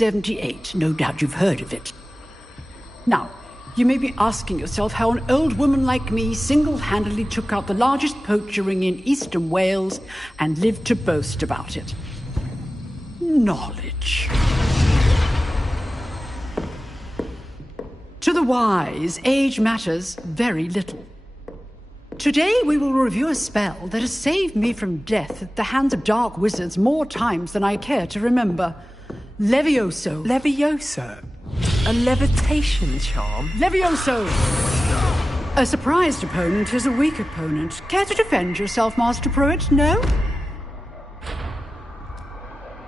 1878. No doubt you've heard of it. Now, you may be asking yourself how an old woman like me single-handedly took out the largest poacher ring in eastern Wales and lived to boast about it. Knowledge. To the wise, age matters very little. Today we will review a spell that has saved me from death at the hands of dark wizards more times than I care to remember. Levioso. Levioso? A levitation charm? Levioso! A surprised opponent is a weak opponent. Care to defend yourself, Master Pruitt? No?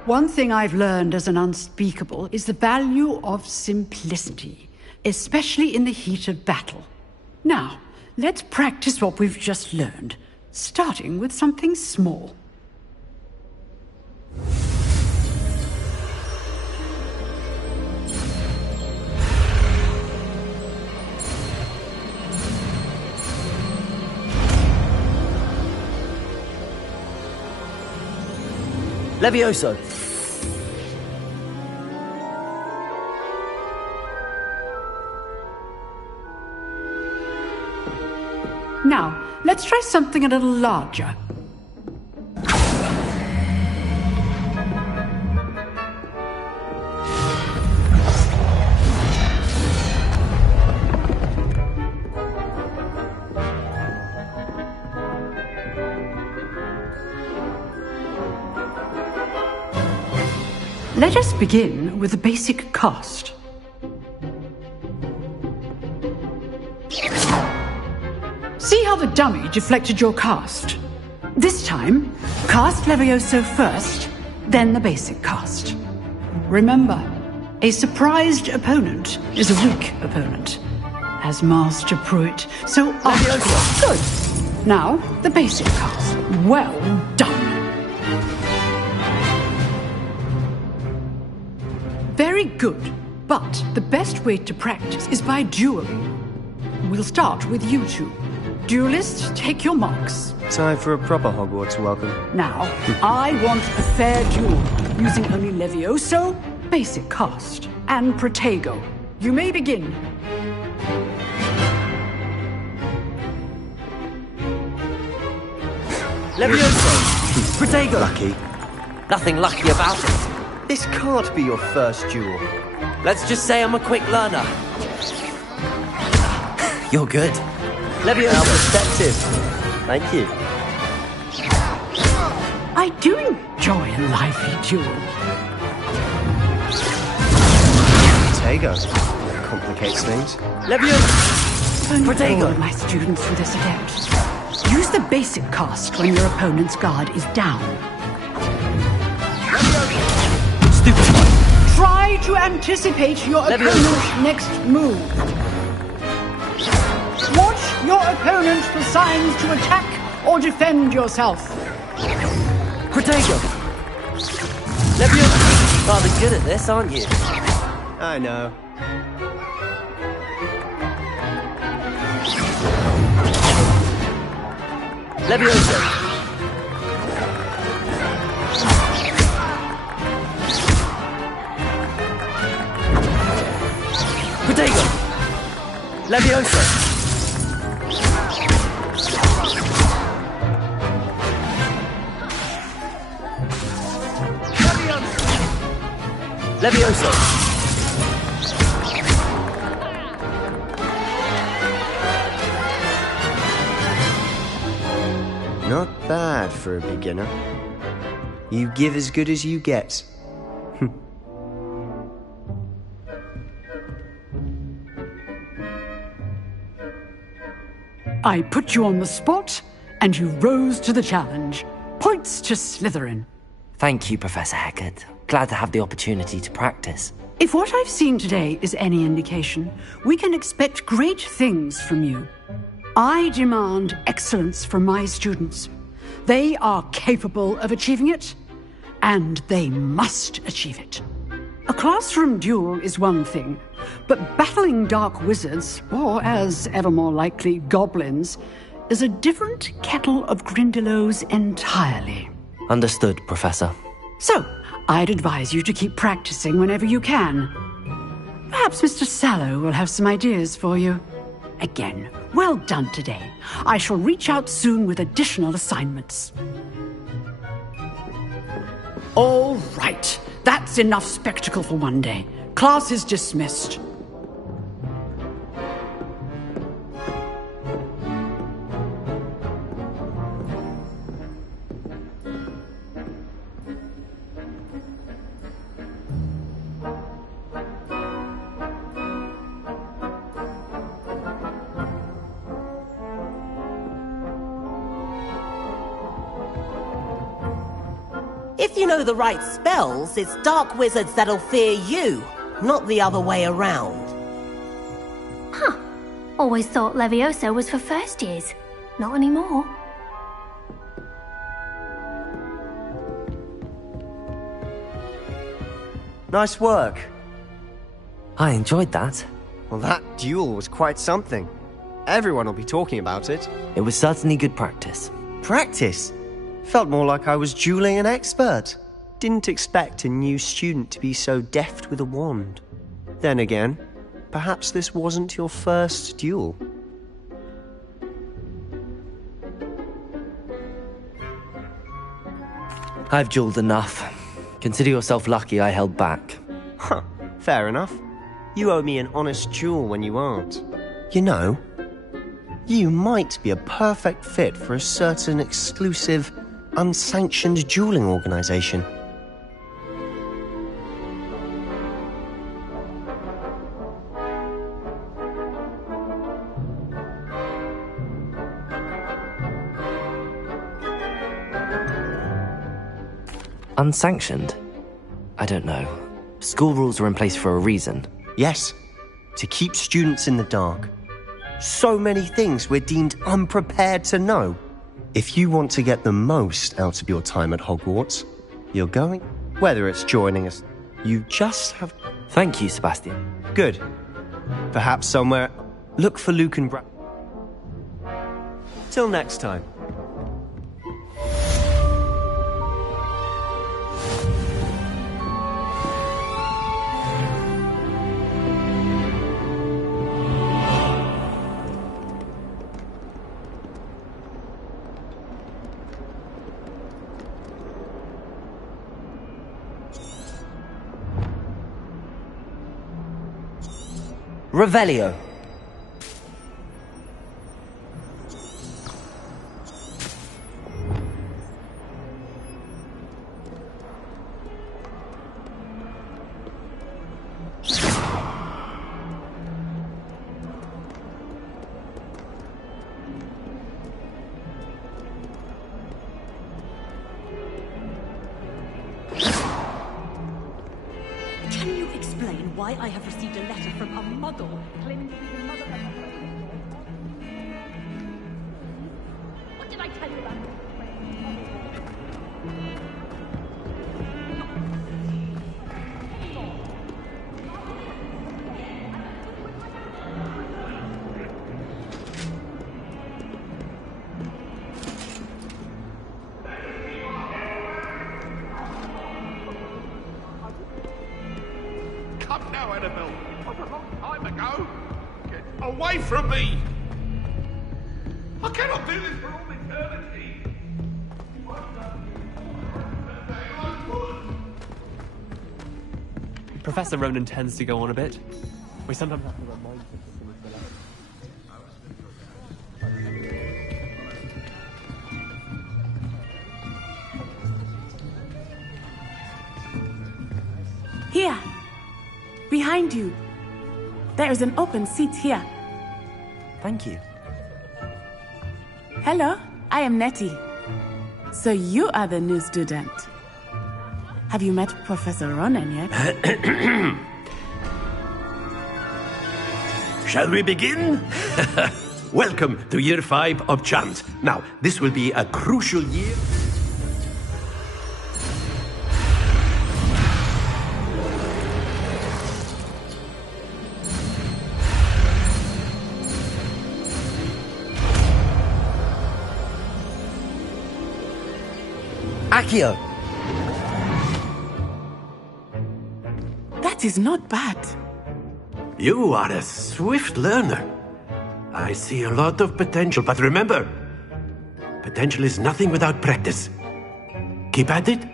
One thing I've learned as an unspeakable is the value of simplicity, especially in the heat of battle. Now, let's practice what we've just learned, starting with something small. Levioso. Now, let's try something a little larger. Let us begin with the basic cast. See how the dummy deflected your cast? This time, cast Levioso first, then the basic cast. Remember, a surprised opponent is a weak opponent. As Master Pruitt, so Levioso. Good. Now, the basic cast. Well done. Very good, but the best way to practice is by dueling. We'll start with you two. Duelists, take your marks. Time for a proper Hogwarts welcome. Now, I want a fair duel, using only Levioso, basic cast, and Protego. You may begin. Levioso! Protego! Lucky. Nothing lucky about it. This can't be your first duel. Let's just say I'm a quick learner. You're good. Levioso. Now perspective. Thank you. I do enjoy a lively duel. Protego. Complicates things. Levioso. Only Protego. all of my students through this adept. Use the basic cast when your opponent's guard is down. Stupid one. Try to anticipate your opponent's next move. Watch your opponent for signs to attack or defend yourself. Protego. Levioso. Rather good at this, aren't you? I know. Levioso. Protego. Levioso. Levioso. Not bad for a beginner. You give as good as you get. I put you on the spot, and you rose to the challenge. Points to Slytherin. Thank you, Professor Heckard. Glad to have the opportunity to practice. If what I've seen today is any indication, we can expect great things from you. I demand excellence from my students. They are capable of achieving it, and they must achieve it. A classroom duel is one thing, but battling dark wizards, or as ever more likely, goblins, is a different kettle of Grindylows entirely. Understood, Professor. So, I'd advise you to keep practicing whenever you can. Perhaps Mr. Sallow will have some ideas for you. Again, well done today. I shall reach out soon with additional assignments. All right. That's enough spectacle for one day. Class is dismissed. If you know the right spells, it's dark wizards that'll fear you, not the other way around. Huh. Always thought Levioso was for first years. Not anymore. Nice work. I enjoyed that. Well, that duel was quite something. Everyone will be talking about it. It was certainly good practice. Practice? Felt more like I was dueling an expert. Didn't expect a new student to be so deft with a wand. Then again, perhaps this wasn't your first duel. I've dueled enough. Consider yourself lucky I held back. Huh, fair enough. You owe me an honest duel when you aren't. You know, you might be a perfect fit for a certain exclusive, unsanctioned dueling organization. Unsanctioned? I don't know. School rules are in place for a reason. Yes, to keep students in the dark. So many things we're deemed unprepared to know. If you want to get the most out of your time at Hogwarts, you're going. Whether it's joining us, you just have. Thank you, Sebastian. Good. Perhaps somewhere. Look for Luke and Brad. Till next time. Revelio. Can you explain why I have received a letter from a muggle claiming to be the mother of a... What did I tell you about Come now, Annabelle. That was a long time ago. Get away from me! I cannot do this for all eternity. Professor Ronan tends to go on a bit. We sometimes have to remind him to relax. Here, behind you. There is an open seat here. Thank you. Hello, I am Nettie. So you are the new student. Have you met Professor Ronan yet? Shall we begin? Welcome to Year 5 of Chant. Now, this will be a crucial year. Accio. That is not bad. You are a swift learner. I see a lot of potential, but remember, potential is nothing without practice. Keep at it.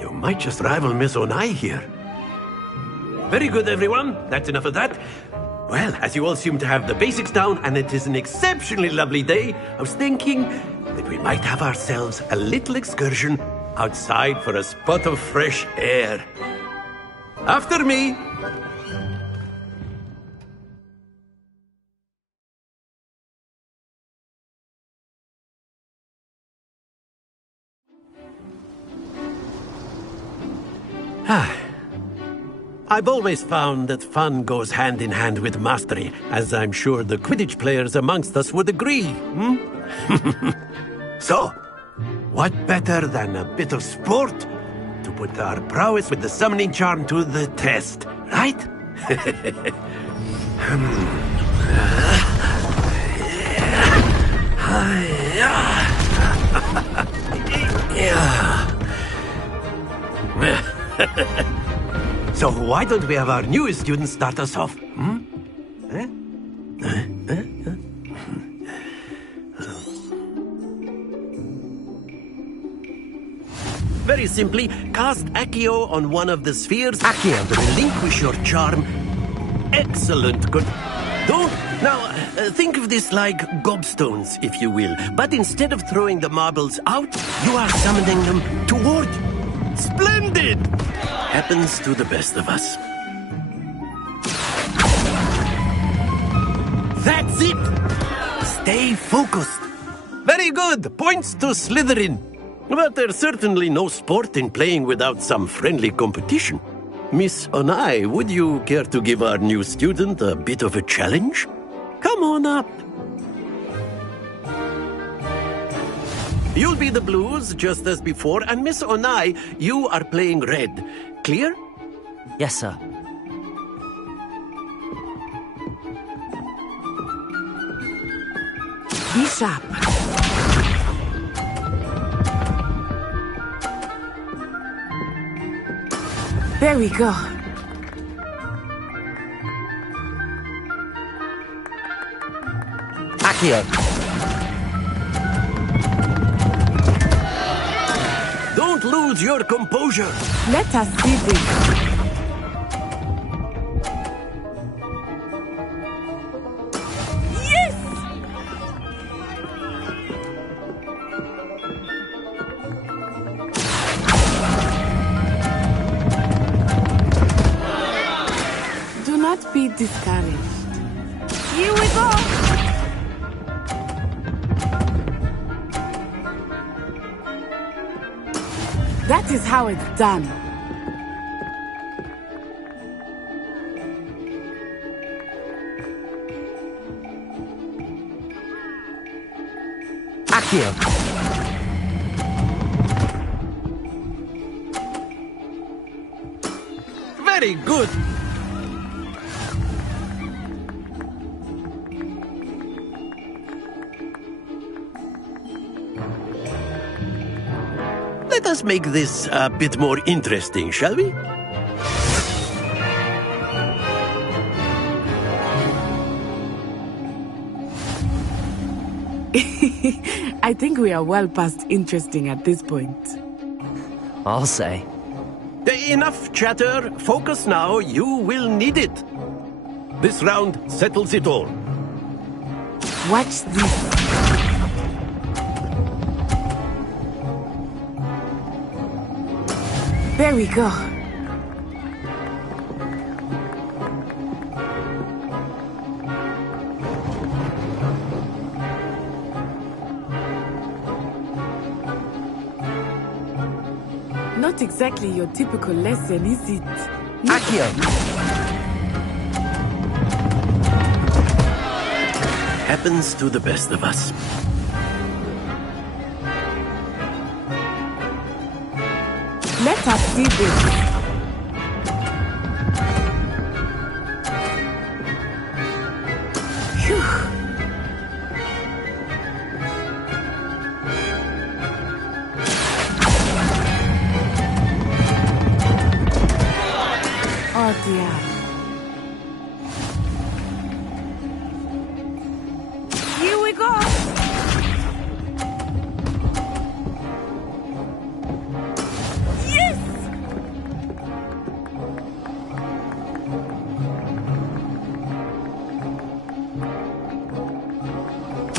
You might just rival Miss Onai here. Very good, everyone. That's enough of that. Well, as you all seem to have the basics down, and it is an exceptionally lovely day, I was thinking that we might have ourselves a little excursion outside for a spot of fresh air. After me. I've always found that fun goes hand in hand with mastery, as I'm sure the Quidditch players amongst us would agree. So, what better than a bit of sport to put our prowess with the summoning charm to the test, right? So why don't we have our newest student start us off? Very simply, cast Accio on one of the spheres. Accio, relinquish your charm. Excellent, good. Don't. Now, think of this like gobstones, if you will. But instead of throwing the marbles out, you are summoning them toward. Splendid! Happens to the best of us. That's it! Stay focused. Very good. Points to Slytherin. But there's certainly no sport in playing without some friendly competition. Miss Onai, would you care to give our new student a bit of a challenge? Come on up. You'll be the blues, just as before, and Miss Onai, you are playing red. Clear? Yes, sir. Be sharp. There we go. Accio. Don't lose your composure. Let us see this. Yes! Do not be discouraged. Here we go! That is how it's done. Accio. Very good. Let us make this a bit more interesting, shall we? I think we are well past interesting at this point. I'll say. Enough chatter. Focus now. You will need it. This round settles it all. Watch this. There we go. Not exactly your typical lesson, is it? Accio. Happens to the best of us. Let us see this. Phew. Oh dear. hard. Here we go! Yes!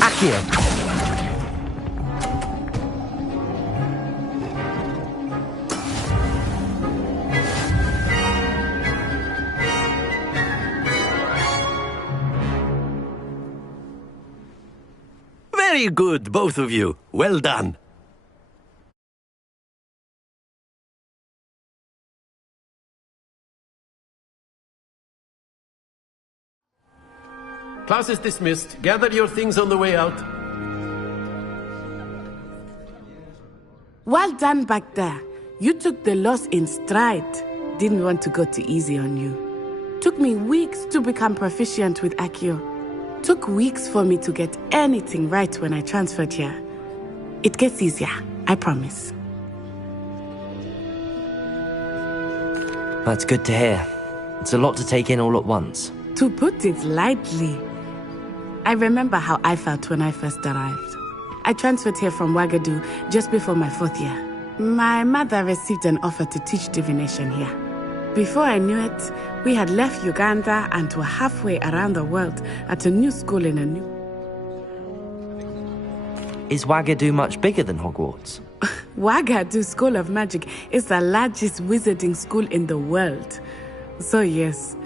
Accio! Very good, both of you. Well done. Class is dismissed. Gather your things on the way out. Well done back there. You took the loss in stride. Didn't want to go too easy on you. Took me weeks to become proficient with Accio. Took weeks for me to get anything right when I transferred here. It gets easier, I promise. That's good to hear. It's a lot to take in all at once. To put it lightly, I remember how I felt when I first arrived. I transferred here from Ouagadougou just before my 4th year. My mother received an offer to teach divination here. Before I knew it, we had left Uganda and were halfway around the world at a new school in a new... Is Ouagadougou much bigger than Hogwarts? Ouagadougou School of Magic is the largest wizarding school in the world. So yes,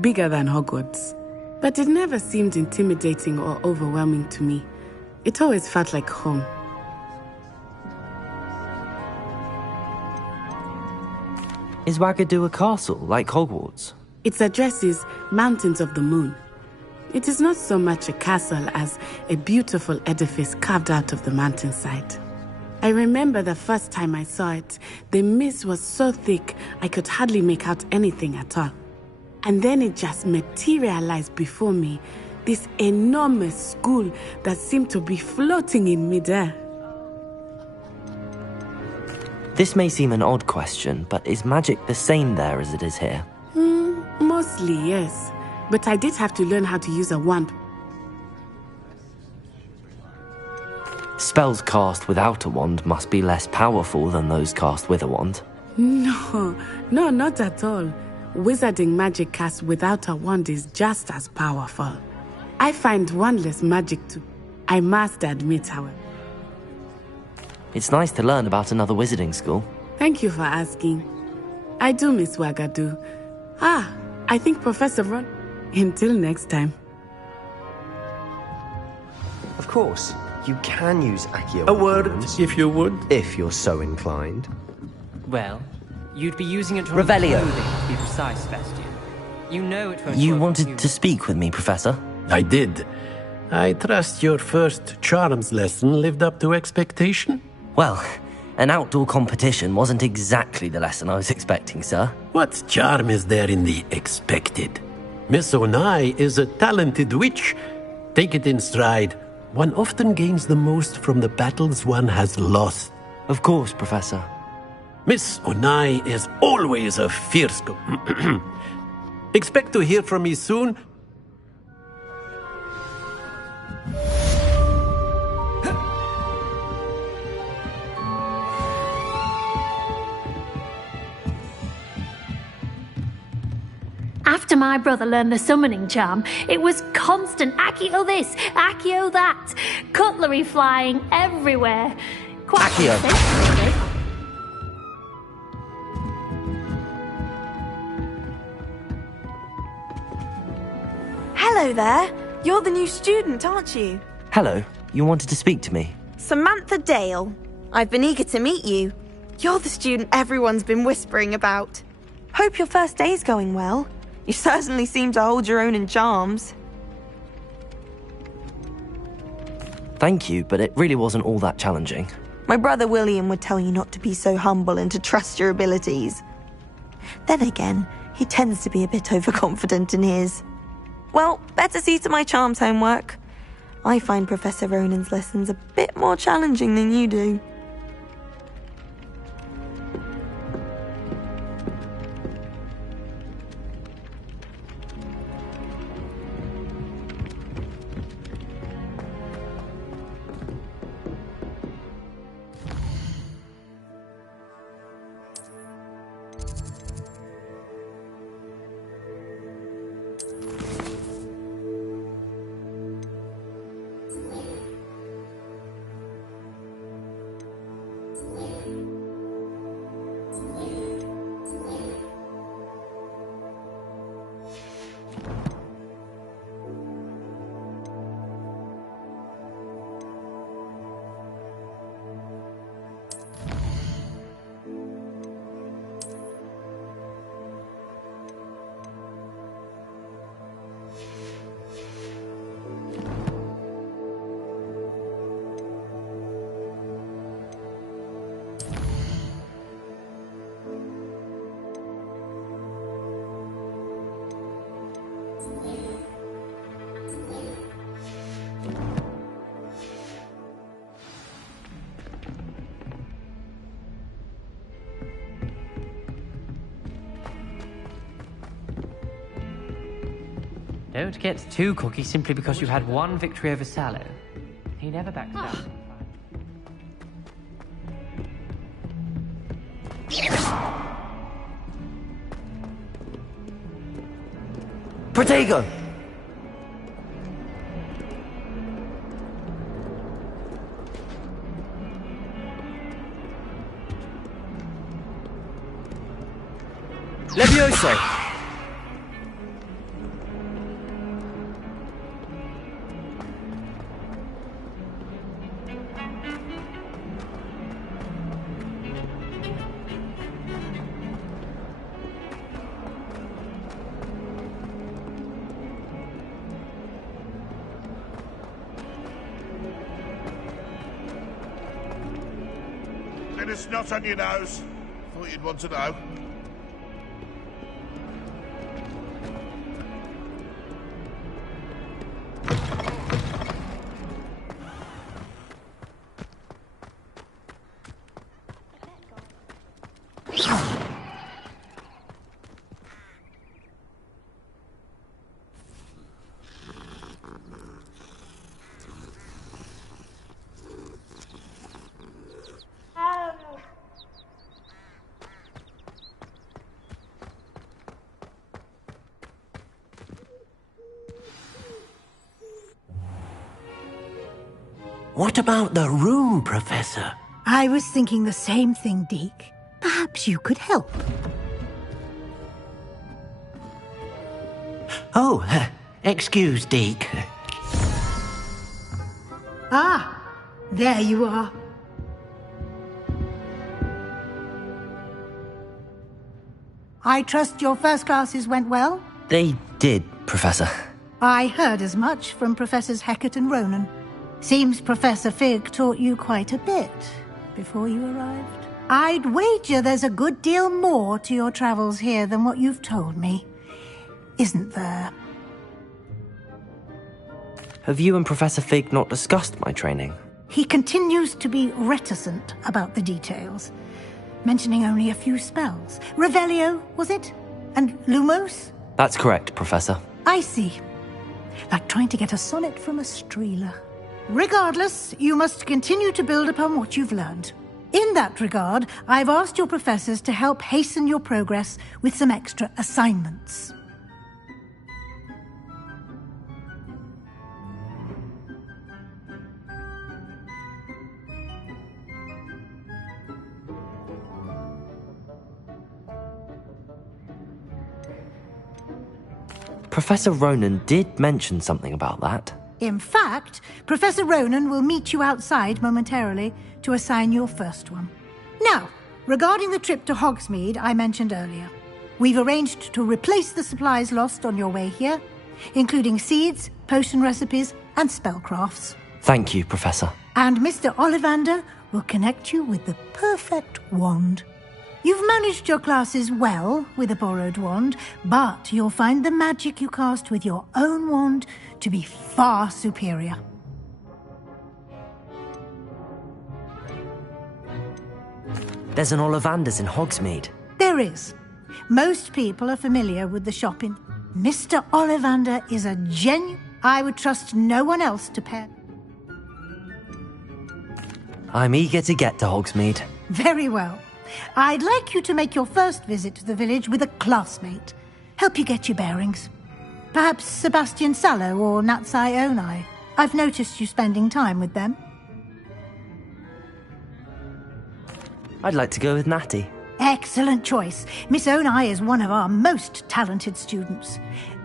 bigger than Hogwarts. But it never seemed intimidating or overwhelming to me. It always felt like home. Is Ouagadougou a castle, like Hogwarts? Its address is Mountains of the Moon. It is not so much a castle as a beautiful edifice carved out of the mountainside. I remember the first time I saw it, the mist was so thick I could hardly make out anything at all. And then it just materialized before me, this enormous school that seemed to be floating in midair. This may seem an odd question, but is magic the same there as it is here? Mostly, yes. But I did have to learn how to use a wand. Spells cast without a wand must be less powerful than those cast with a wand. No, not at all. Wizarding magic cast without a wand is just as powerful. I find wandless magic too. I must admit, however. It's nice to learn about another wizarding school. Thank you for asking. I do miss Ouagadougou. I think Professor Ron... Until next time. Of course, you can use Accio. A word, influence, if you would. if you're so inclined. Well, you'd be using it on Revelio. clothing, to be precise, Bastian. You know it won't You work on wanted humans. to speak with me, Professor? I did. I trust your first charms lesson lived up to expectation? Well, an outdoor competition wasn't exactly the lesson I was expecting, sir. What charm is there in the expected? Miss Onai is a talented witch. Take it in stride. One often gains the most from the battles one has lost. Of course, Professor. Miss Onai is always a fierce... Expect to hear from me soon. After my brother learned the summoning charm, it was constant Accio this, Accio that, cutlery flying everywhere. Quite Accio. sensitive. Hello there. You're the new student, aren't you? Hello, you wanted to speak to me? Samantha Dale. I've been eager to meet you. You're the student everyone's been whispering about. Hope your first day's going well. You certainly seem to hold your own in charms. Thank you, but it really wasn't all that challenging. My brother William would tell you not to be so humble and to trust your abilities. Then again, he tends to be a bit overconfident in his. Well, better see to my charms homework. I find Professor Ronan's lessons a bit more challenging than you do. Don't get too cocky simply because you had one victory over Sallow. He never backs down. Protego! Levioso! Bit of snot on your nose. Thought you'd want to know. What about the room, Professor? I was thinking the same thing, Deke. Perhaps you could help. Oh, excuse, Deke. Ah, there you are. I trust your first classes went well? They did, Professor. I heard as much from Professors Hecat and Ronan. Seems Professor Fig taught you quite a bit before you arrived. I'd wager there's a good deal more to your travels here than what you've told me. Isn't there? Have you and Professor Fig not discussed my training? He continues to be reticent about the details, mentioning only a few spells. Revelio, was it? And Lumos? That's correct, Professor. I see. Like trying to get a sonnet from a streeler. Regardless, you must continue to build upon what you've learned. In that regard, I've asked your professors to help hasten your progress with some extra assignments. Professor Ronan did mention something about that. In fact, Professor Ronan will meet you outside momentarily to assign your first one. Now, regarding the trip to Hogsmeade I mentioned earlier, we've arranged to replace the supplies lost on your way here, including seeds, potion recipes, and spellcrafts. Thank you, Professor. And Mr. Ollivander will connect you with the perfect wand. You've managed your classes well with a borrowed wand, but you'll find the magic you cast with your own wand to be far superior. There's an Ollivander's in Hogsmeade. There is. Most people are familiar with the shop in... Mr. Ollivander is a genuine... I would trust no one else to pair. I'm eager to get to Hogsmeade. Very well. I'd like you to make your first visit to the village with a classmate. Help you get your bearings. Perhaps Sebastian Sallow or Natsai Onai. I've noticed you spending time with them. I'd like to go with Natty. Excellent choice. Miss Onai is one of our most talented students.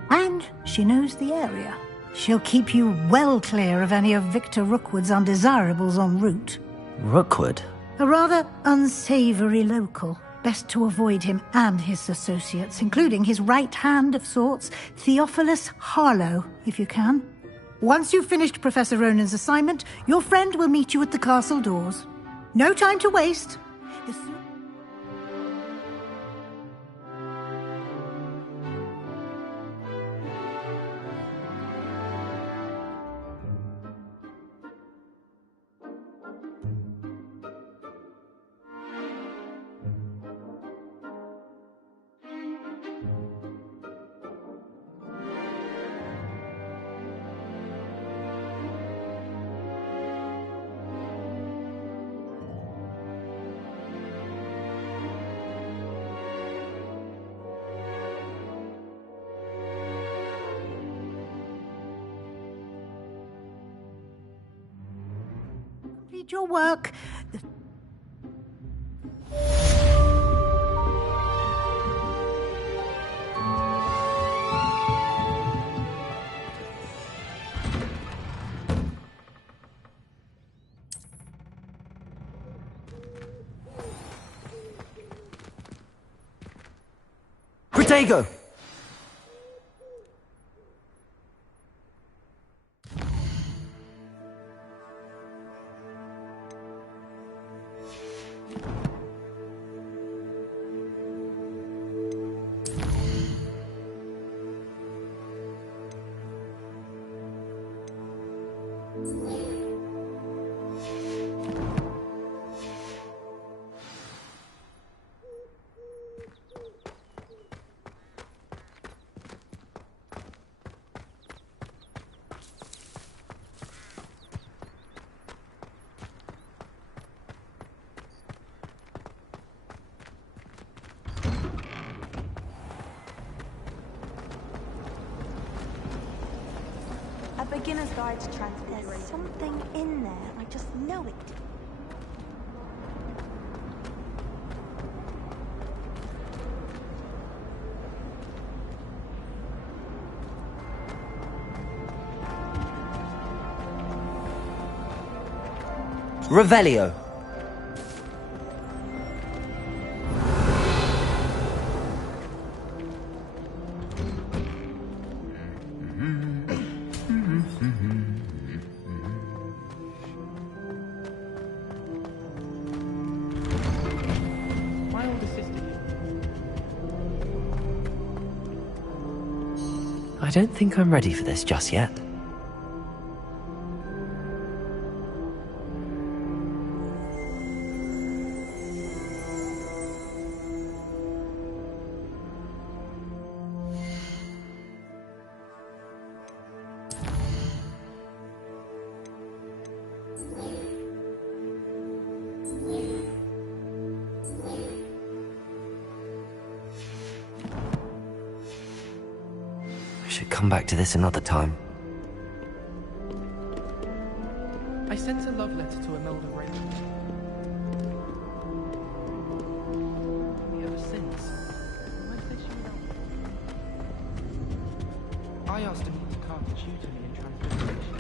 And she knows the area. She'll keep you well clear of any of Victor Rookwood's undesirables en route. Rookwood? A rather unsavoury local. Best to avoid him and his associates, including his right hand of sorts, Theophilus Harlow, if you can. Once you've finished Professor Ronan's assignment, your friend will meet you at the castle doors. No time to waste. Complete your work. Protego! A beginner's guide to transport. There's something in there. I just know it. Revelio. My older sister. I don't think I'm ready for this just yet. I should come back to this another time. I sent a love letter to Imelda Raymond. Ever since. Where's this you without me? I asked him to come to tutor me in translation.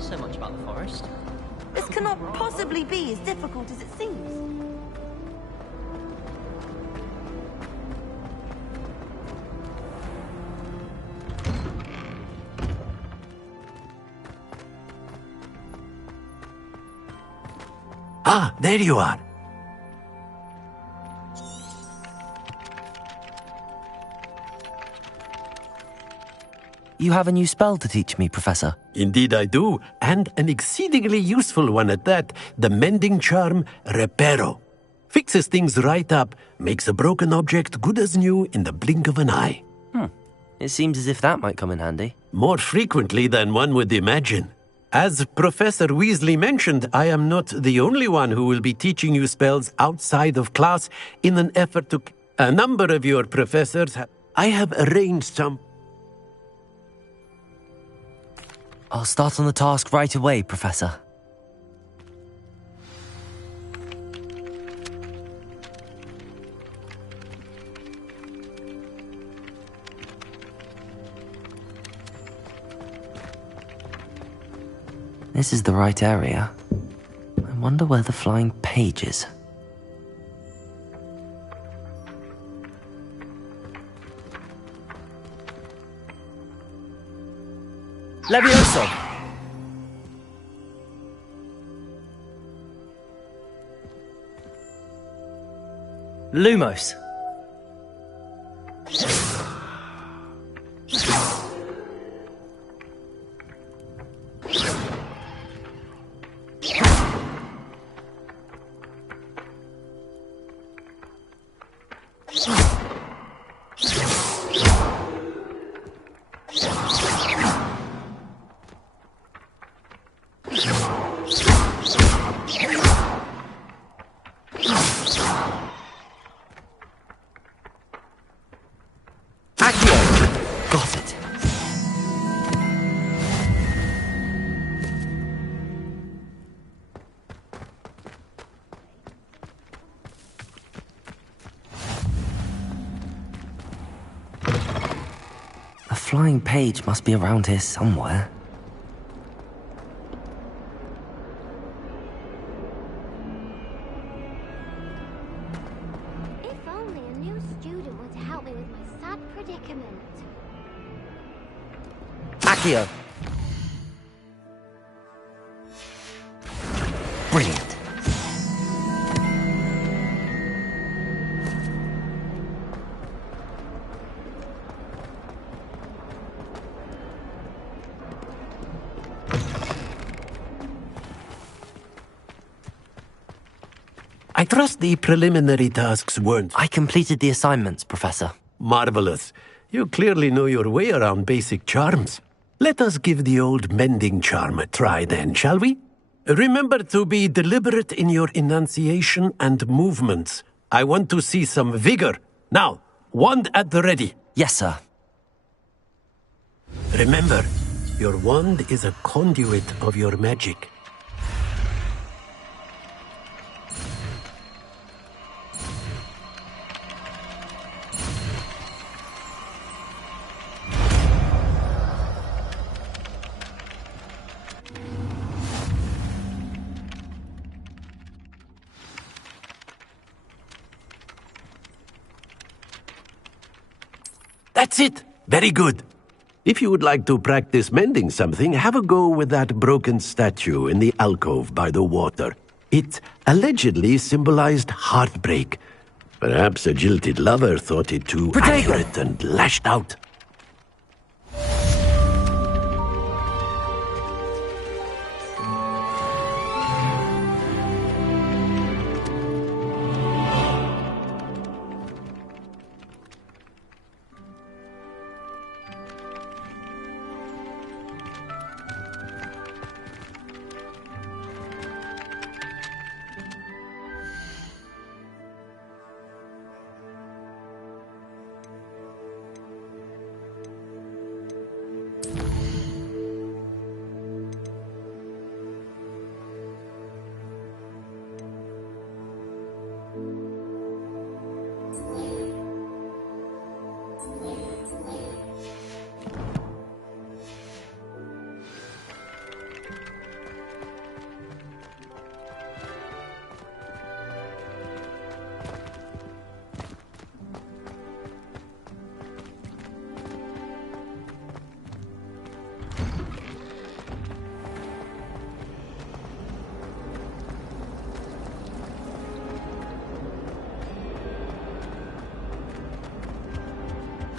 So much about the forest. This cannot possibly be as difficult as it seems. Ah, there you are. You have a new spell to teach me, Professor. Indeed I do, and an exceedingly useful one at that, the mending charm Reparo. Fixes things right up, makes a broken object good as new in the blink of an eye. It seems as if that might come in handy. More frequently than one would imagine. As Professor Weasley mentioned, I am not the only one who will be teaching you spells outside of class in an effort to... A number of your professors I have arranged some... I'll start on the task right away, Professor. This is the right area. I wonder where the flying page is. Levioso! Lumos! Got it. A flying page must be around here somewhere. If only a new student were to help me with my sad predicament. Accio! Brilliant. I trust the preliminary tasks weren't... I completed the assignments, Professor. Marvelous. You clearly know your way around basic charms. Let us give the old mending charm a try then, shall we? Remember to be deliberate in your enunciation and movements. I want to see some vigor. Now, wand at the ready. Yes, sir. Remember, your wand is a conduit of your magic. That's it! Very good. If you would like to practice mending something, have a go with that broken statue in the alcove by the water. It allegedly symbolized heartbreak. Perhaps a jilted lover thought it too accurate and lashed out.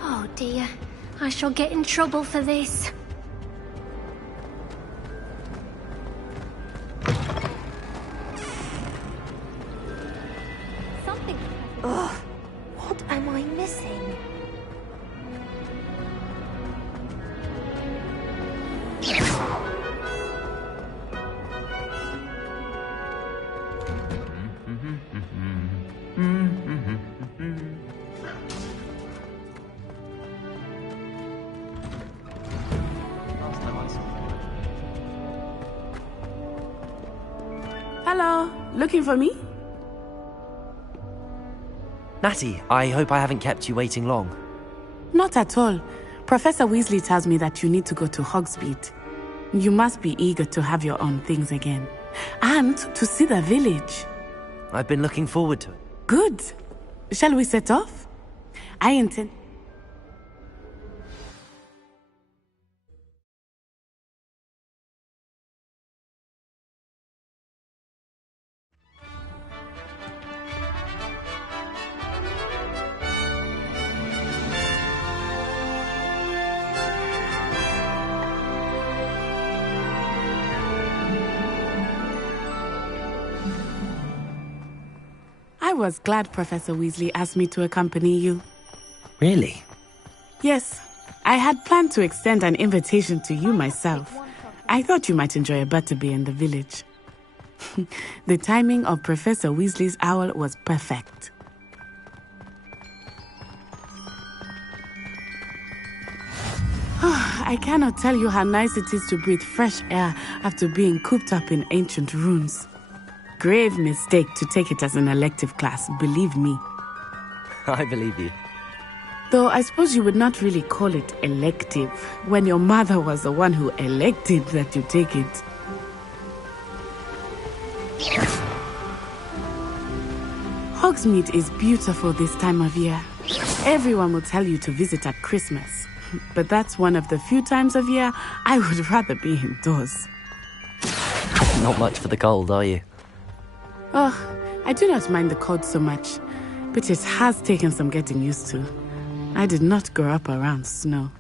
Oh dear, I shall get in trouble for this. Something. Ugh, what am I missing? Hello, looking for me? Natty, I hope I haven't kept you waiting long. Not at all. Professor Weasley tells me that you need to go to Hogsmeade. You must be eager to have your own things again. And to see the village. I've been looking forward to it. Good. Shall we set off? I intend... I was glad Professor Weasley asked me to accompany you. Really? Yes, I had planned to extend an invitation to you myself. I thought you might enjoy a butterbeer in the village. The timing of Professor Weasley's owl was perfect. I cannot tell you how nice it is to breathe fresh air after being cooped up in ancient ruins. Grave mistake to take it as an elective class, believe me. I believe you. Though I suppose you would not really call it elective when your mother was the one who elected that you take it. Hogsmeade is beautiful this time of year. Everyone will tell you to visit at Christmas. But that's one of the few times of year I would rather be indoors. Not much for the cold, are you? Oh, I do not mind the cold so much, but it has taken some getting used to. I did not grow up around snow.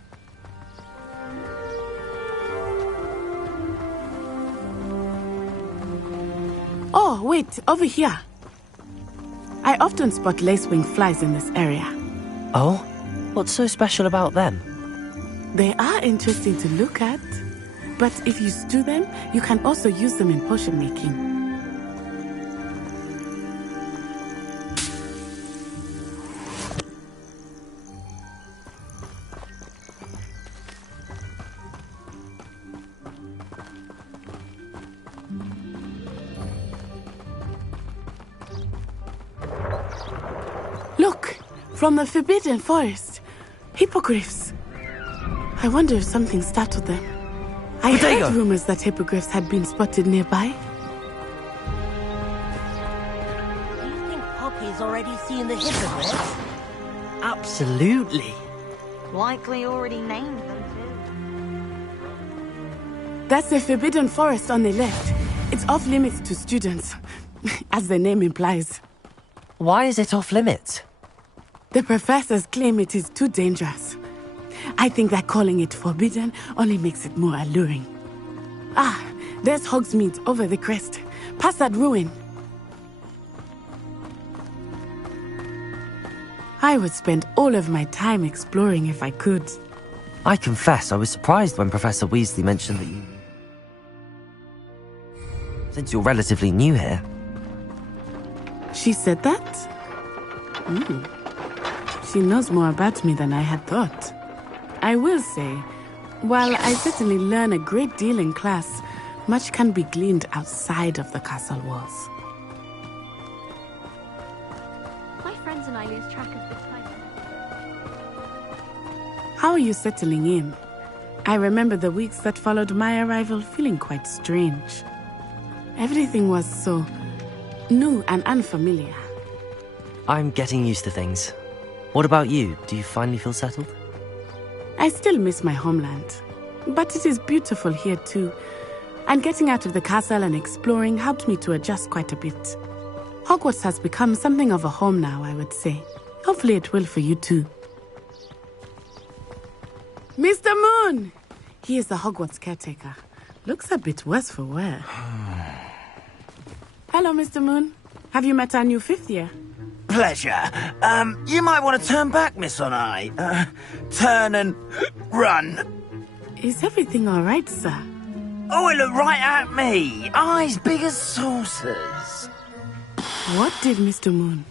Oh, wait, over here. I often spot lacewing flies in this area. Oh? What's so special about them? They are interesting to look at, but if you stew them, you can also use them in potion making. Look, from the Forbidden Forest, hippogriffs. I wonder if something startled them. I heard rumors that hippogriffs had been spotted nearby. Do you think Poppy's already seen the hippogriffs? Absolutely. Likely already named them too. That's the Forbidden Forest on the left. It's off limits to students, as the name implies. Why is it off limits? The professors claim it is too dangerous. I think that calling it forbidden only makes it more alluring. Ah, there's Hogsmeade over the crest. Past that ruin. I would spend all of my time exploring if I could. I confess, I was surprised when Professor Weasley mentioned that you... Since you're relatively new here. She said that? She knows more about me than I had thought. I will say, while I certainly learn a great deal in class, much can be gleaned outside of the castle walls. My friends and I lose track of the time. How are you settling in? I remember the weeks that followed my arrival feeling quite strange. Everything was so new and unfamiliar. I'm getting used to things. What about you? Do you finally feel settled? I still miss my homeland, but it is beautiful here too. And getting out of the castle and exploring helped me to adjust quite a bit. Hogwarts has become something of a home now, I would say. Hopefully it will for you too. Mr. Moon! He is the Hogwarts caretaker. Looks a bit worse for wear. Hello, Mr. Moon. Have you met our new fifth year? Pleasure. You might want to turn back, Miss On-Eye. Turn and run. Is everything all right, sir? Oh, it looked right at me. Eyes big as saucers. What did Mr. Moon?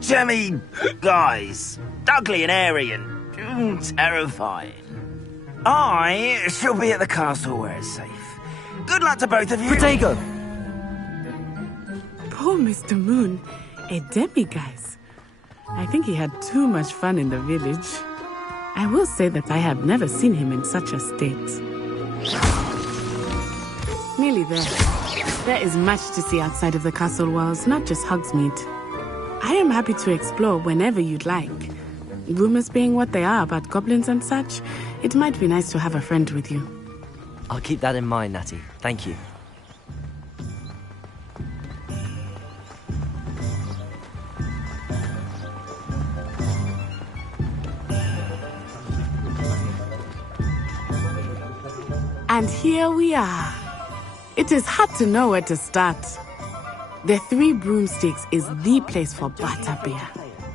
Jemmy guys. Ugly and airy and terrifying. I shall be at the castle where it's safe. Good luck to both of you. Protego! Poor Mr. Moon, a demiguise. I think he had too much fun in the village. I will say that I have never seen him in such a state. Nearly there. There is much to see outside of the castle walls, not just Hogsmeade. I am happy to explore whenever you'd like. Rumors being what they are about goblins and such, it might be nice to have a friend with you. I'll keep that in mind, Natty. Thank you. And here we are. It is hard to know where to start. The Three Broomsticks is the place for butterbeer.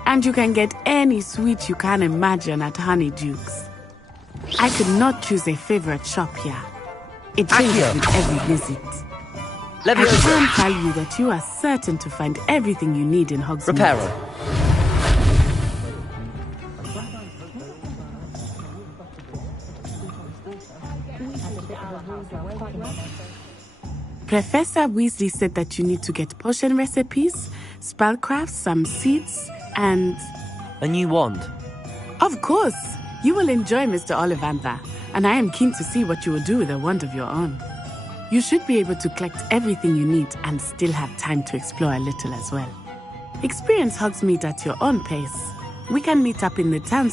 And you can get any sweet you can imagine at Honeyduke's. I could not choose a favorite shop here. It changes with every visit. I can tell you that you are certain to find everything you need in Hogsmeade. Reparo. Professor Weasley said that you need to get potion recipes, spellcrafts, some seeds, and... a new wand. Of course! You will enjoy Mr. Ollivander, and I am keen to see what you will do with a wand of your own. You should be able to collect everything you need and still have time to explore a little as well. Experience Hogsmeade at your own pace. We can meet up in the town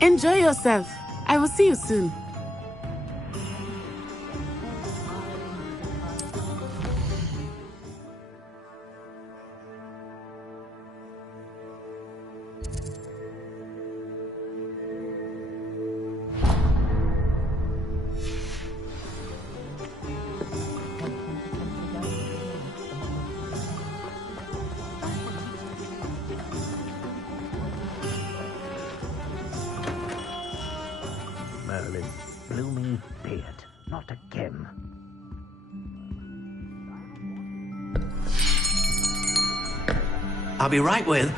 Enjoy yourself. I will see you soon. Merlin, blooming beard, not again. I'll be right with...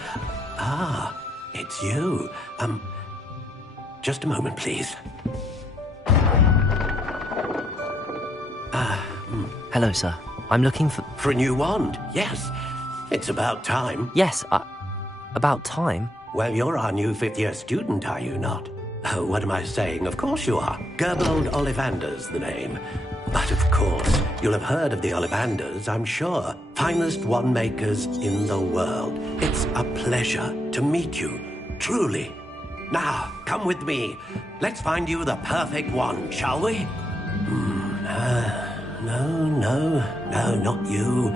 Ah, it's you. Just a moment, please. Hello, sir. I'm looking for... For a new wand, yes. It's about time. Yes, about time? Well, you're our new fifth-year student, are you not? Oh, what am I saying? Of course you are. Gerbold Ollivander's the name. But of course, you'll have heard of the Ollivanders, I'm sure. Finest wand makers in the world. It's a pleasure to meet you, truly. Now, come with me. Let's find you the perfect wand, shall we? No, not you.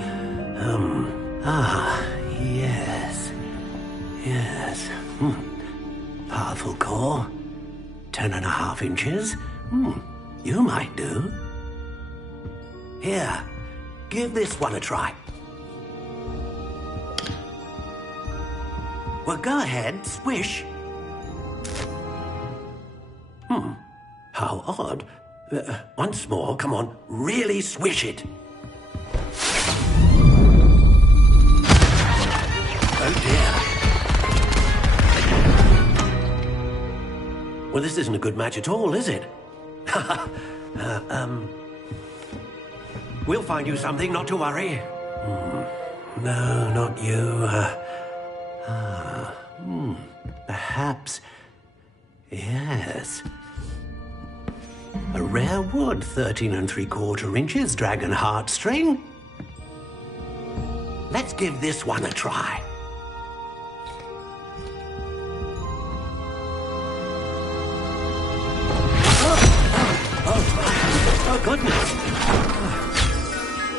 Yes. Powerful core. 10.5 inches. You might do. Here, give this one a try. Well, go ahead, swish. How odd. Once more, come on, really swish it. Oh dear. Well, this isn't a good match at all, is it? We'll find you something, not to worry. No, not you. Perhaps... Yes. A rare wood, 13 3/4 inches, dragon heartstring. Let's give this one a try. Oh, goodness.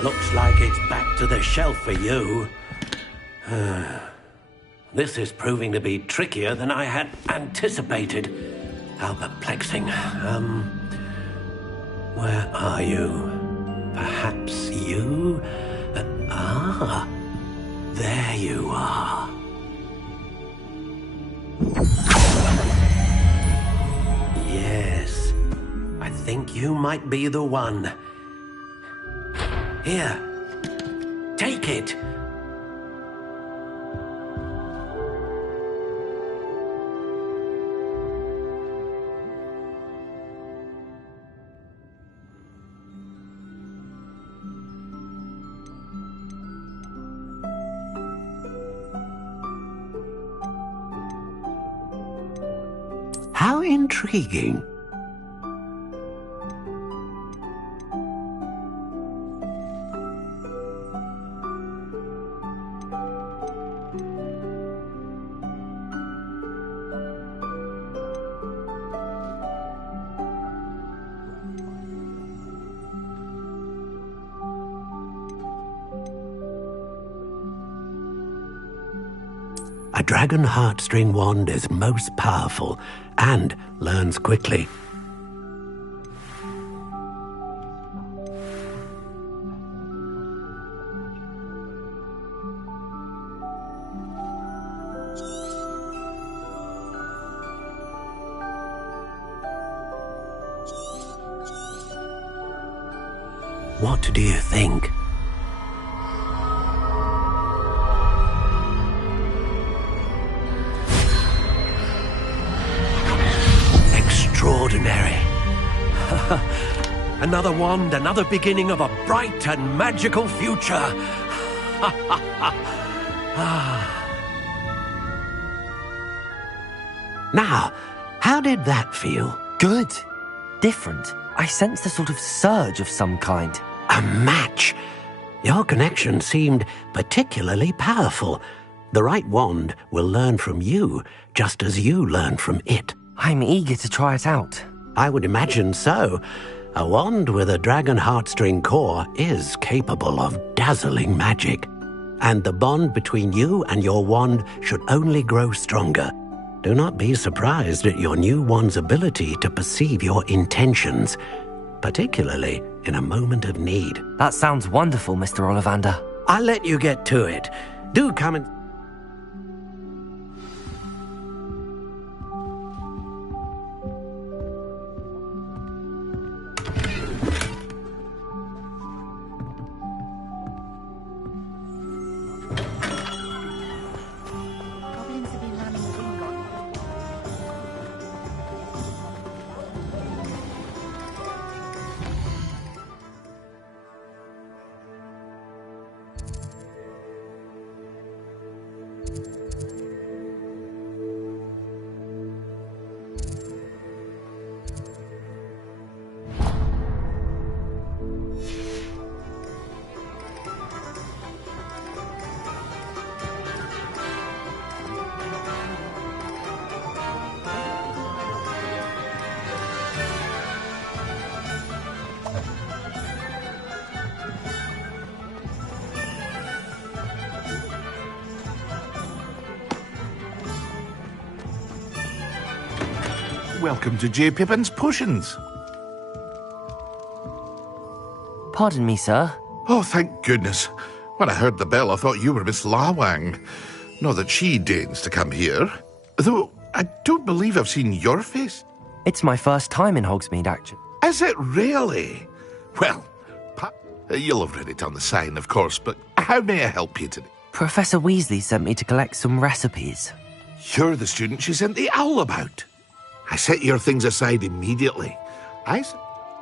Looks like it's back to the shelf for you. This is proving to be trickier than I had anticipated. How perplexing. Where are you? Perhaps you? There you are. Yes, I think you might be the one. Here, take it. How intriguing. A dragon heartstring wand is most powerful and learns quickly. What do you think? Extraordinary. Another wand, another beginning of a bright and magical future. Now, how did that feel? Good. Different. I sensed a sort of surge of some kind. A match. Your connection seemed particularly powerful. The right wand will learn from you, just as you learn from it. I'm eager to try it out. I would imagine so. A wand with a dragon heartstring core is capable of dazzling magic. And the bond between you and your wand should only grow stronger. Do not be surprised at your new wand's ability to perceive your intentions, particularly in a moment of need. That sounds wonderful, Mr. Ollivander. I'll let you get to it. Do come and... Welcome to J. Pippin's Potions. Pardon me, sir. Oh, thank goodness. When I heard the bell, I thought you were Miss Lawang. Not that she deigns to come here. Though, I don't believe I've seen your face. It's my first time in Hogsmeade, actually. Is it really? Well, you'll have read it on the sign, of course, but how may I help you today? Professor Weasley sent me to collect some recipes. You're the student she sent the owl about. I set your things aside immediately.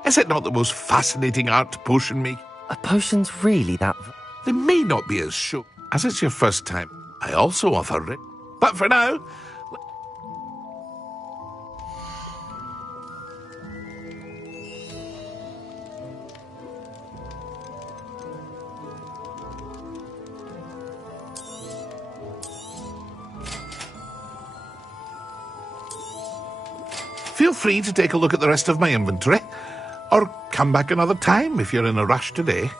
Is it not the most fascinating art to potion make? Are potions really that... They may not be as shook. As it's your first time, I also offer it. But for now... Feel free to take a look at the rest of my inventory, or come back another time if you're in a rush today.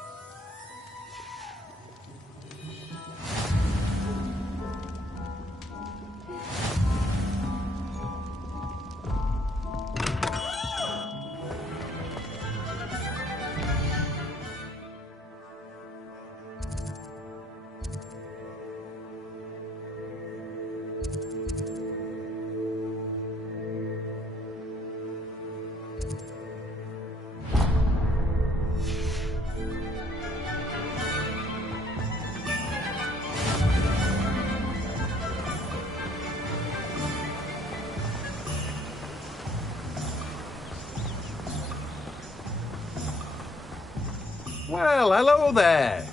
Well, hello there.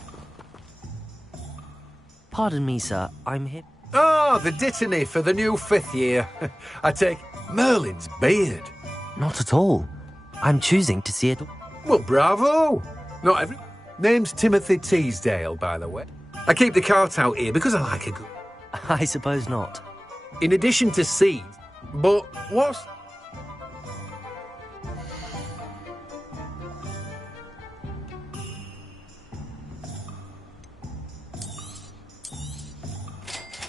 Pardon me, sir. I'm here. Oh, the dittany for the new 5th year. I take Merlin's beard. Not at all. I'm choosing to see it. Well, bravo. Not every... Name's Timothy Teasdale, by the way. I keep the cart out here because I like a good... I suppose not. In addition to seeds. But what's...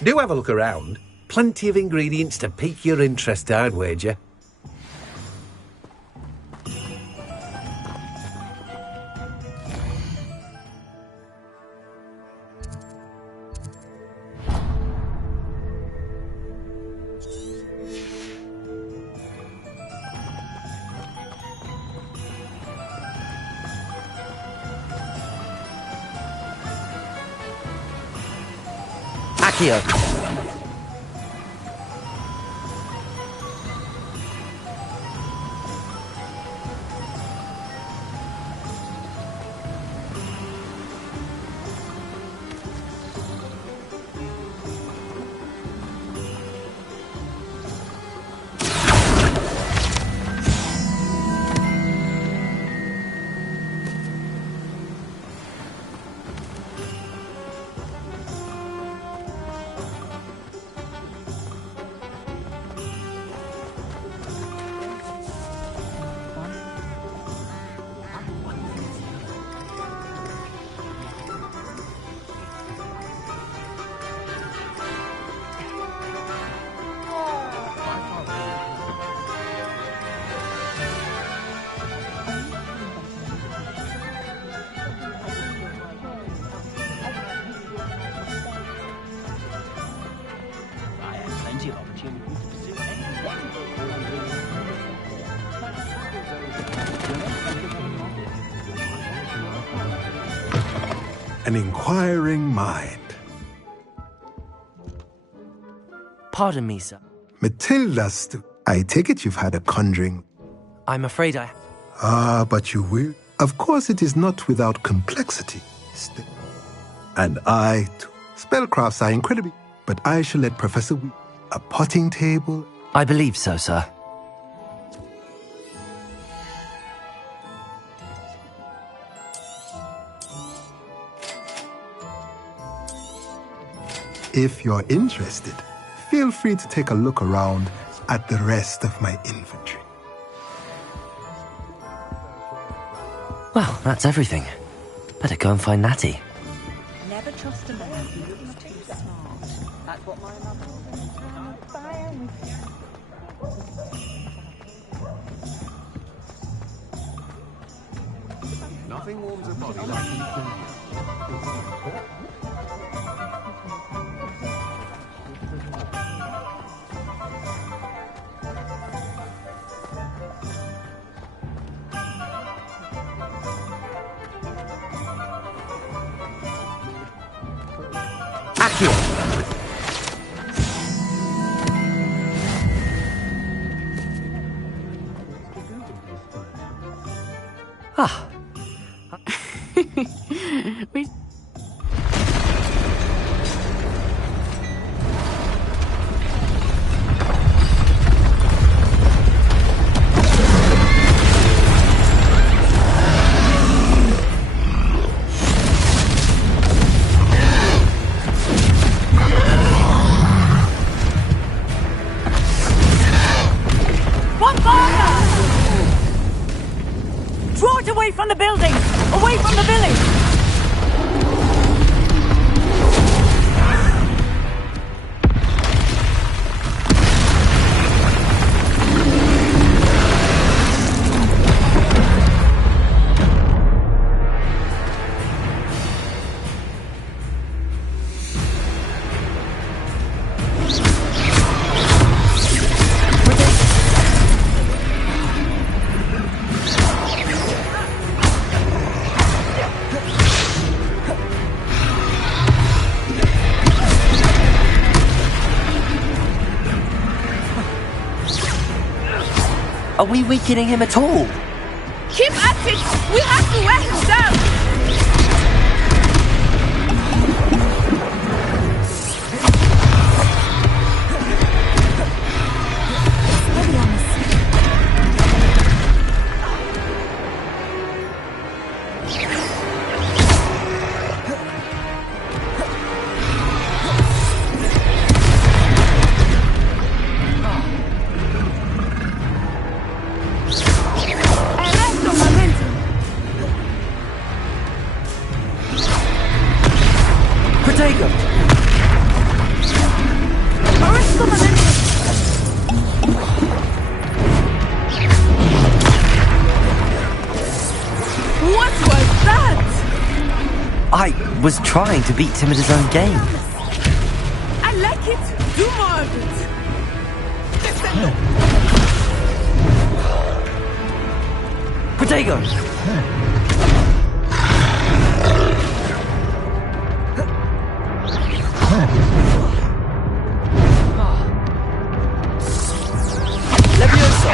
Do have a look around. Plenty of ingredients to pique your interest, I'd wager. Accio. An inquiring mind. Pardon me, sir. Matilda's... I take it you've had a conjuring. I'm afraid I... Ah, but you will. Of course it is not without complexity. And I, too. Spellcrafts are incredible. But I shall let Professor Wee... A potting table... I believe so, sir. If you're interested, feel free to take a look around at the rest of my inventory. Well, that's everything. Better go and find Natty. Never trust a man who's too smart. That's what my mother said. Nothing warms a body like Ah. We... Draw it away from the building! Away from the village! Are we weakening him at all? Keep at it! We'll have to wear him down! was trying to beat him at his own game. I like it. Do more of it. Protego! Levioso!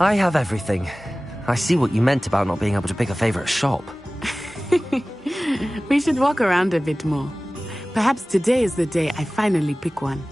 I have everything. I see what you meant about not being able to pick a favorite shop. We should walk around a bit more. Perhaps today is the day I finally pick one.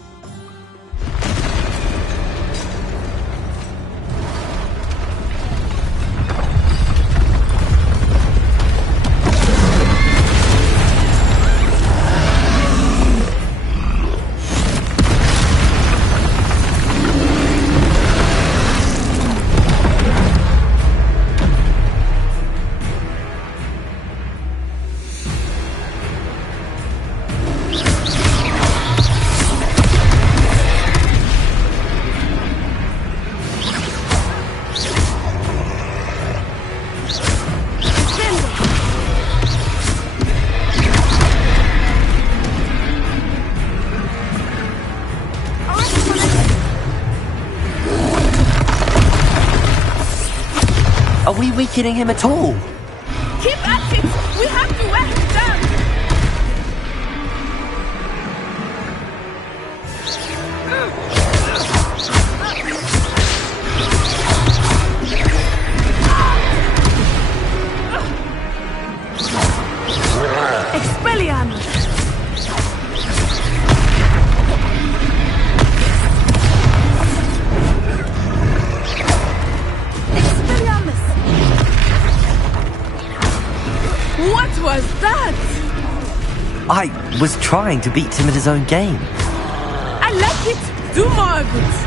Are we weakening him at all? Keep at it. We have to wear him down. Expelliarmus! What was that? I was trying to beat him at his own game. I like it. Do more of it.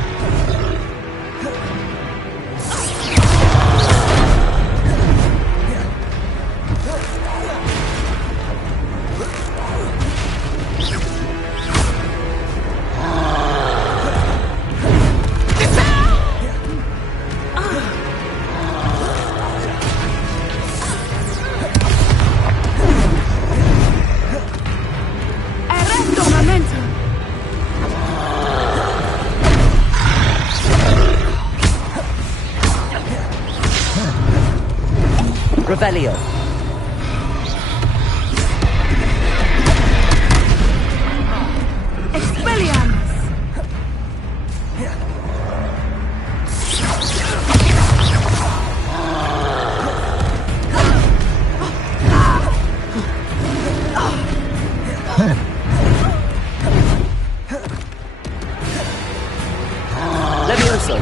Revelio. Expelliarmus! Levioso.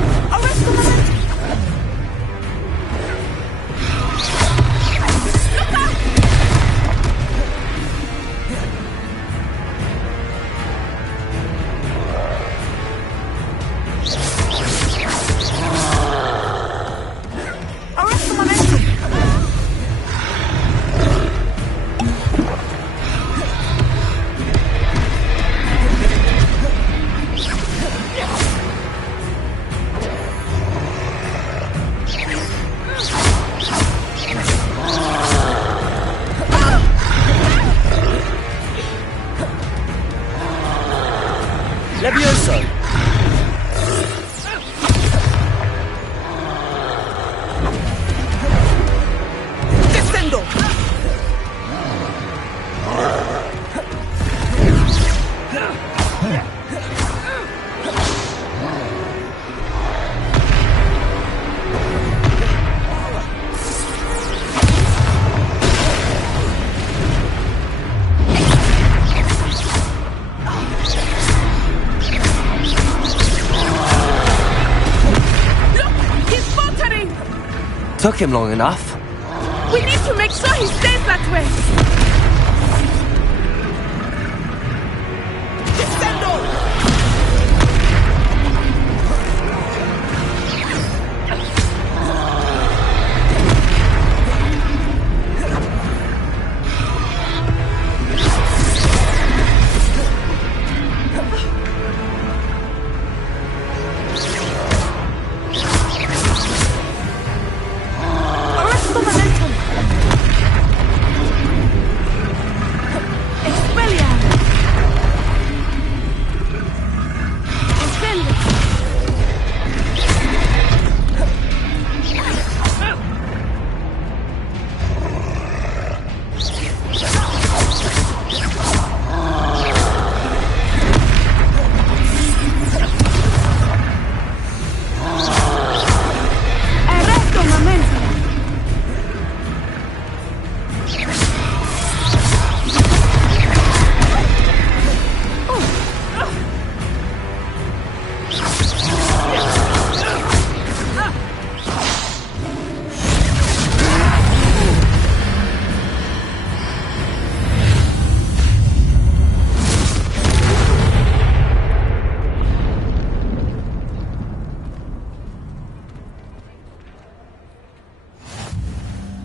Levioso. Descendo. Took him long enough. We need to make sure he stays that way.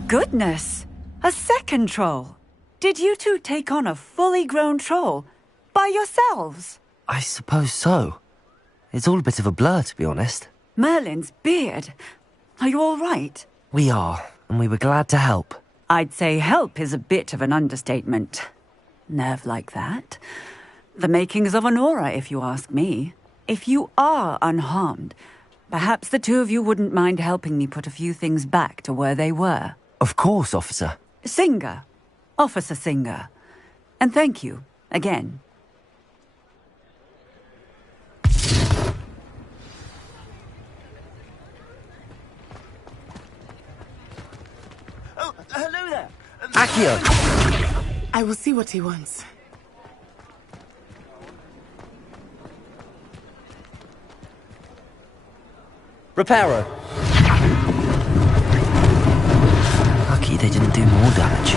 Goodness! A second troll! Did you two take on a fully grown troll? By yourselves? I suppose so. It's all a bit of a blur, to be honest. Merlin's beard. Are you all right? We are, and we were glad to help. I'd say help is a bit of an understatement. Nerve like that. The makings of an aura, if you ask me. If you are unharmed, perhaps the two of you wouldn't mind helping me put a few things back to where they were. Of course, officer. Singer. Officer Singer. And thank you, again. Oh, hello there. Accio! I will see what he wants. Reparo! Lucky they didn't do more damage.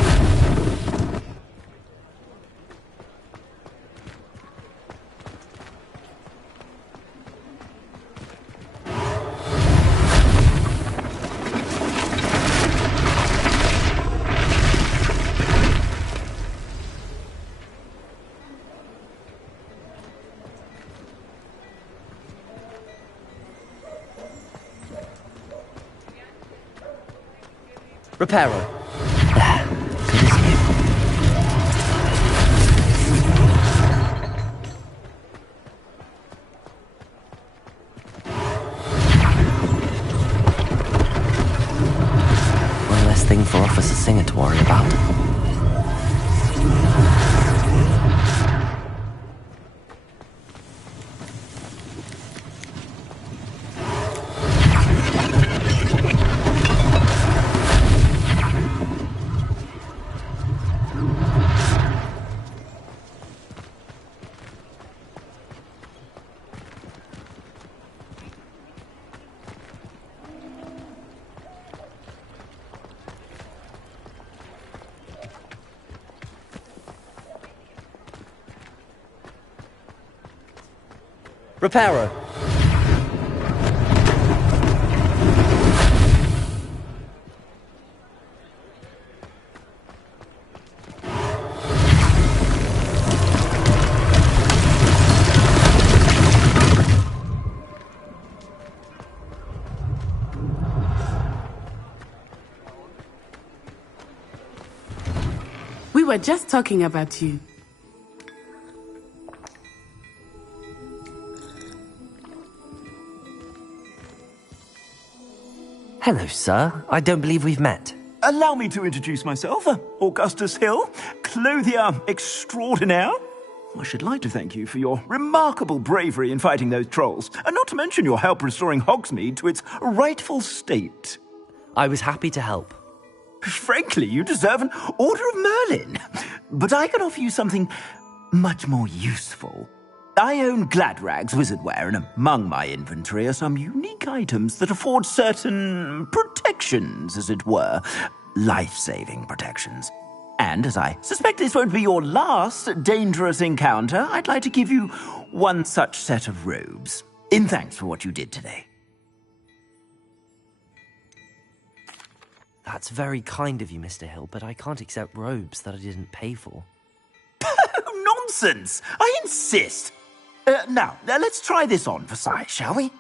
Reparo. There. Good as new. One less thing for Officer Singer to worry about. Reparo. We were just talking about you. Hello, sir. I don't believe we've met. Allow me to introduce myself. Augustus Hill, clothier extraordinaire. I should like to thank you for your remarkable bravery in fighting those trolls, and not to mention your help restoring Hogsmeade to its rightful state. I was happy to help. Frankly, you deserve an Order of Merlin. But I can offer you something much more useful. I own Gladrag's wizardwear, and among my inventory are some unique items that afford certain protections, as it were. Life-saving protections. And as I suspect this won't be your last dangerous encounter, I'd like to give you one such set of robes, in thanks for what you did today. That's very kind of you, Mr. Hill, but I can't accept robes that I didn't pay for. Nonsense! I insist! Now, let's try this on for size, shall we?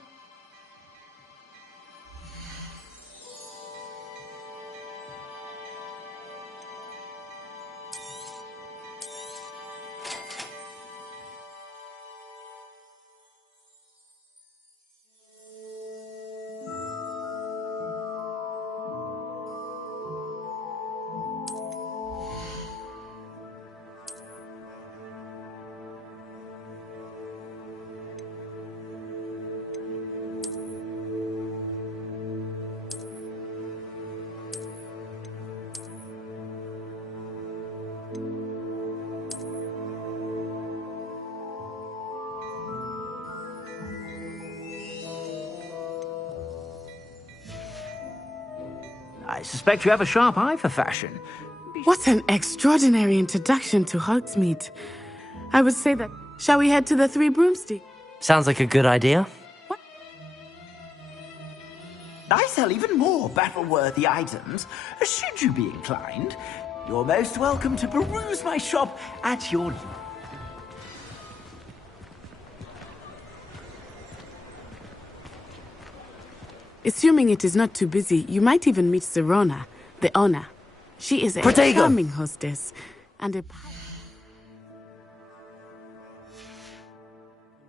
I suspect you have a sharp eye for fashion. What an extraordinary introduction to Hogsmeade. I would say that. Shall we head to the Three Broomsticks? Sounds like a good idea. I sell even more battle-worthy items. Should you be inclined, you're most welcome to peruse my shop at your leisure. Assuming it is not too busy, you might even meet Serona, the owner. She is a charming hostess and a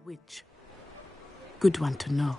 witch. Good one to know.